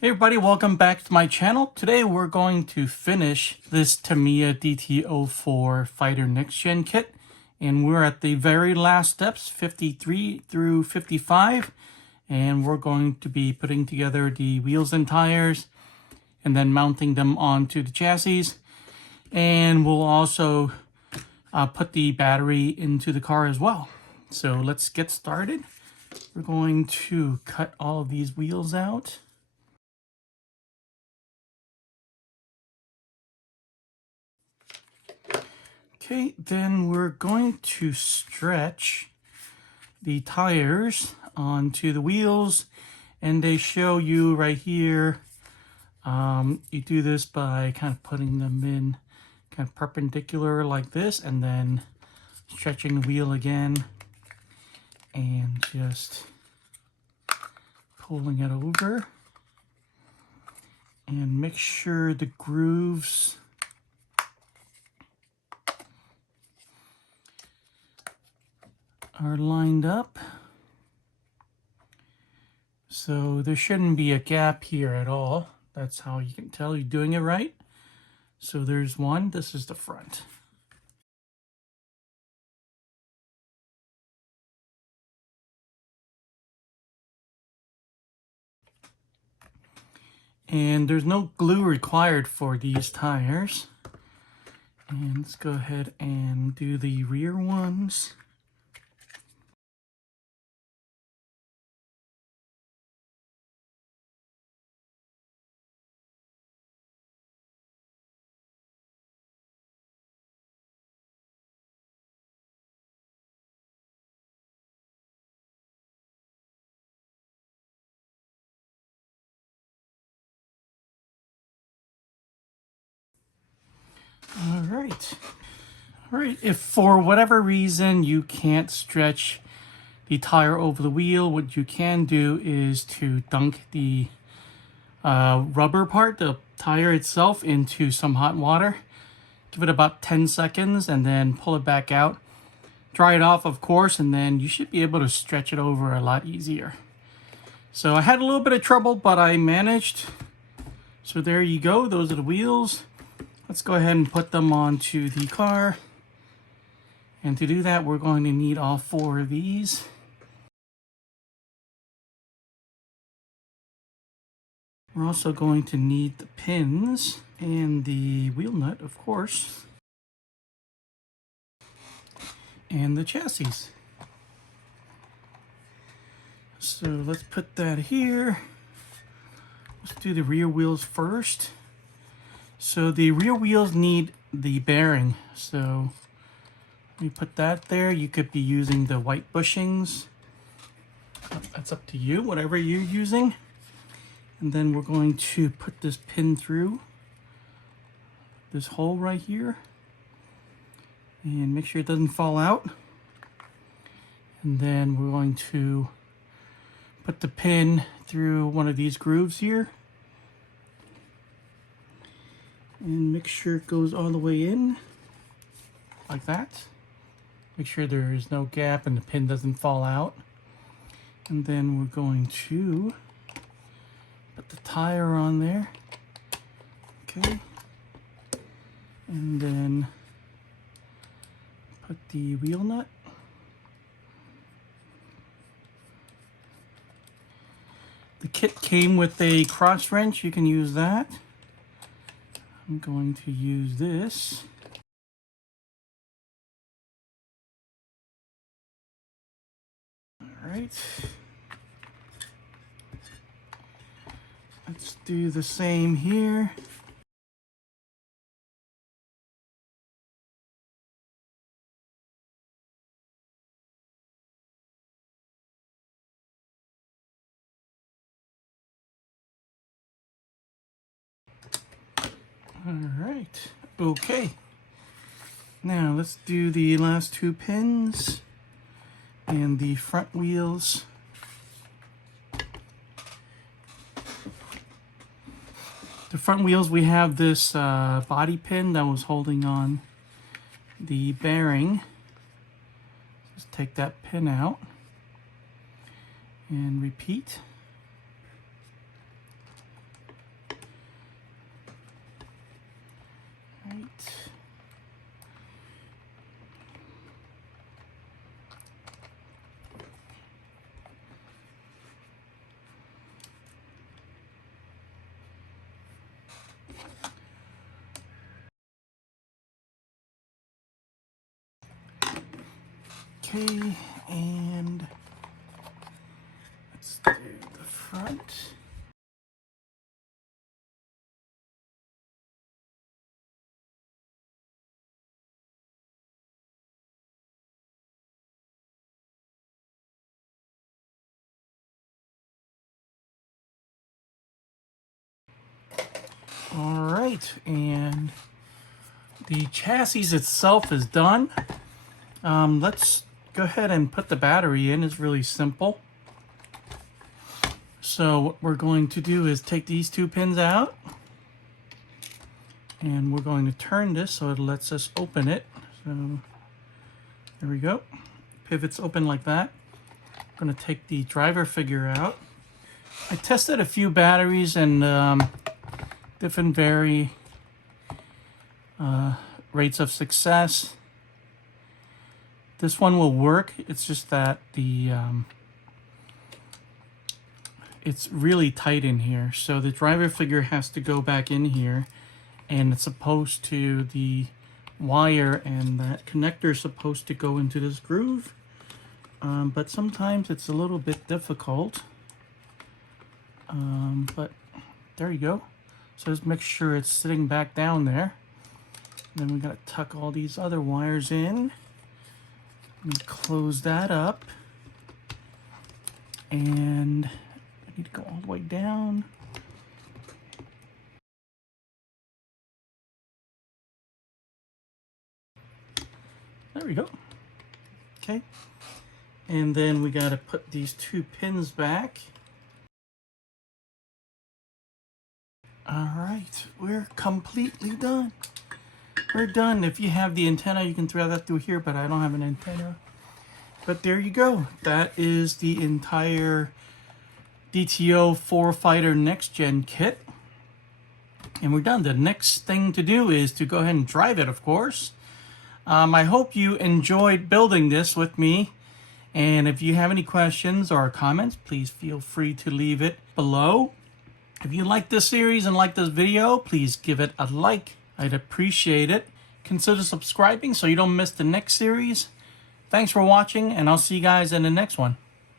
Hey everybody, welcome back to my channel. Today we're going to finish this Tamiya DT-04 Fighter NXGEN kit. And we're at the very last steps, 53 through 55. And we're going to be putting together the wheels and tires and then mounting them onto the chassis. And we'll also put the battery into the car as well. So let's get started. We're going to cut all of these wheels out. Okay, then we're going to stretch the tires onto the wheels, and they show you right here. You do this by kind of putting them in kind of perpendicular like this, and then stretching the wheel again, and just pulling it over, and make sure the grooves are lined up. So there shouldn't be a gap here at all. That's how you can tell you're doing it right. So there's one. This is the front. And there's no glue required for these tires. And let's go ahead and do the rear ones. All right, if for whatever reason you can't stretch the tire over the wheel, what you can do is to dunk the rubber part, the tire itself, into some hot water. Give it about 10 seconds and then pull it back out. Dry it off, of course, and then you should be able to stretch it over a lot easier. So I had a little bit of trouble, but I managed. So there you go. Those are the wheels. Let's go ahead and put them onto the car. And to do that, we're going to need all four of these. We're also going to need the pins and the wheel nut, of course, and the chassis. So let's put that here. Let's do the rear wheels first. So the rear wheels need the bearing. So let me put that there. You could be using the white bushings. That's up to you, whatever you're using. And then we're going to put this pin through this hole right here. And make sure it doesn't fall out. And then we're going to put the pin through one of these grooves here. And make sure it goes all the way in, like that. Make sure there is no gap and the pin doesn't fall out. And then we're going to put the tire on there. Okay. And then put the wheel nut. The kit came with a cross wrench. You can use that. I'm going to use this. All right. Let's do the same here. All right, okay. Now let's do the last two pins and the front wheels. The front wheels, we have this body pin that was holding on the bearing. Just take that pin out and repeat. Okay, and let's do the front. All right, and the chassis itself is done. Let's go ahead and put the battery in. It's really simple. So what we're going to do is take these two pins out, and we're going to turn this so it lets us open it. So there we go. Pivots open like that. I'm going to take the driver figure out. I tested a few batteries and different rates of success. This one will work. It's just that the it's really tight in here. So the driver figure has to go back in here, and it's supposed to, the wire and that connector is supposed to go into this groove. But sometimes it's a little bit difficult. But there you go. So just make sure it's sitting back down there. Then we gotta tuck all these other wires in. And close that up. And I need to go all the way down. There we go. Okay. And then we gotta put these two pins back. All right, we're completely done. We're done. If you have the antenna, you can thread that through here, but I don't have an antenna. But there you go. That is the entire DT-04 Fighter NXGEN kit. And we're done. The next thing to do is to go ahead and drive it, of course. I hope you enjoyed building this with me. And if you have any questions or comments, please feel free to leave it below. If you like this series and like this video, please give it a like. I'd appreciate it. Consider subscribing so you don't miss the next series. Thanks for watching, and I'll see you guys in the next one.